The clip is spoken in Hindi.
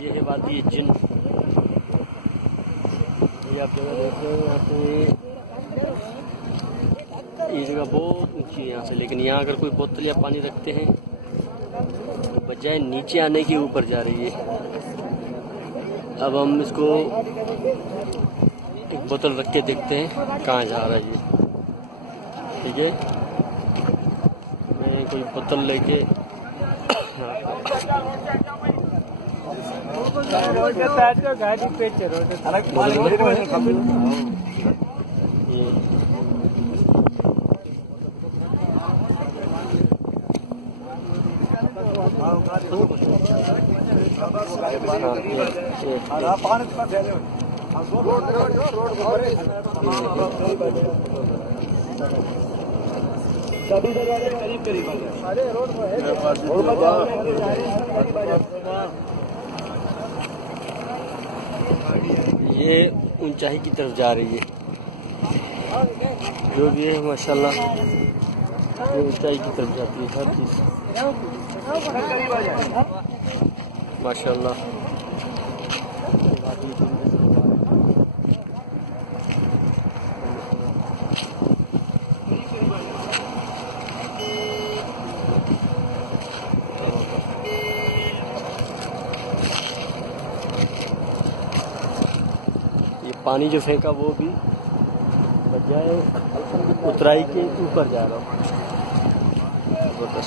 ये है वादी जिन। ये आप जगह देख रहे हैं, यहाँ से ये जगह बहुत ऊंची है यहाँ से, लेकिन यहाँ अगर कोई बोतल या पानी रखते हैं तो बजाय नीचे आने की ऊपर जा रही है। अब हम इसको एक बोतल रख के देखते हैं कहाँ जा रहा है ये। ठीक है, मैं कोई बोतल लेके गाड़ी पे ये ऊंचाई की तरफ जा रही है। जो भी है माशाल्लाह, ये ऊंचाई की तरफ जाती है हर चीज़ माशाल्लाह। ये पानी जो फेंका वो भी बजाय उतराई के ऊपर जा रहा हूँ।